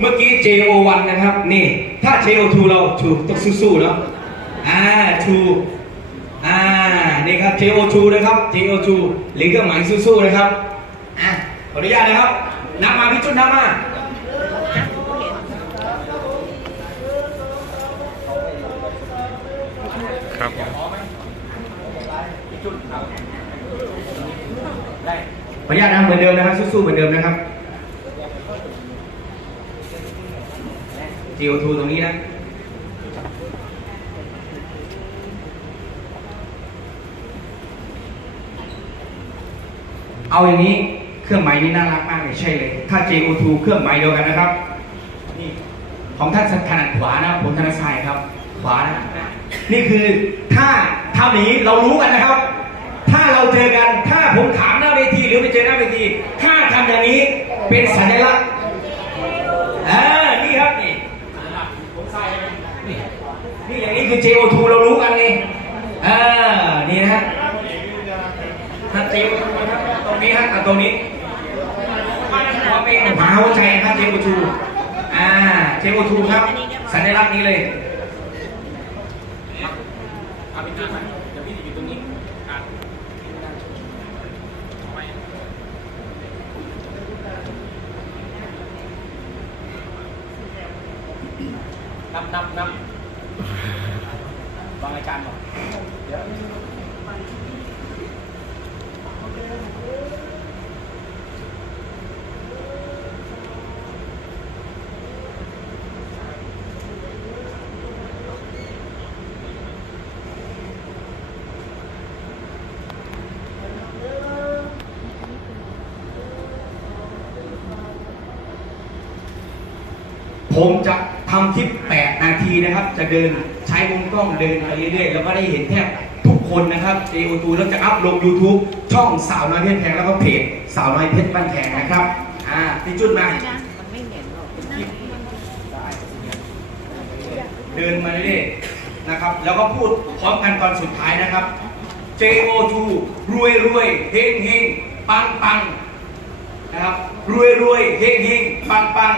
เมื่อกี้ JO1 นะครับ นี่ ถ้า JO2 เราถูกต้องสู้ๆเนาะอ่า2อ่า นี่ครับ JO2 นะครับ JO2 หรือเครื่องหมายสู้ๆนะครับ อะ ขออนุญาตนะครับนับมาพี่จุนนับมาครับผมขออนุญาตนะเหมือนเดิมนะครับสู้ๆเหมือนเดิมนะครับ JO2 ตรงนี้นะเอาอย่างนี้เครื่องหมายนี้น่ารักมากเลยใช่เลย ถ้า JO2 เครื่องหมายเดียวกันนะครับนี่ของท่านถนัดขวานะผมถนัดซ้ายครับ ขวานะนี่คือถ้าทำอย่างนี้เรารู้กันนะครับ ถ้าเราเจอกันถ้าผมถามหน้าเวทีหรือไปเจอหน้าเวที ถ้าทำอย่างนี้เป็นสัญลักษณ์อ่านี่ครับนี่นี่นี่อย่างนี้ คือ JO2 เรารู้กันไงอ่านี่นะฮะถ้า JO2 นะครับตรงนี้ฮะอะตรงนี้หัวเป็นหมาหัวใจครับ JO2 อ่า JO2 ครับ สัญลักษณ์นี้เลยเอาไปจุดมาเดี๋ยวพี่จะอยู่ตรงนี้อะนับนับนับวางอาจารย์ก่อนเดี๋ยว ผมจะทำคลิป 8 นาทีนะครับ จะเดินใช้มุมกล้องเดินไปเรื่อยๆ แล้วก็ได้เห็นแทบทุกคนนะครับ AO2 แล้วจะอัพลง YouTube ช่องสาวน้อยเพชรแพงแล้วก็เพจสาวน้อยเพชรบ้านแพงนะครับ อ่าพี่จุดมามันไม่เห็นหรอกเดินมาเรื่อยๆนะครับ แล้วก็พูดพร้อมกันตอนสุดท้ายนะครับ JO2 รวยรวยเฮงเฮงปังปังนะครับรวยรวยเฮงเฮงปังปัง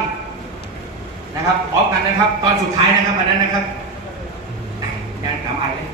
นะครับพร้อมกันนะครับ ตอนสุดท้ายนะครับอันนั้นนะครับงานกำอะไรเลย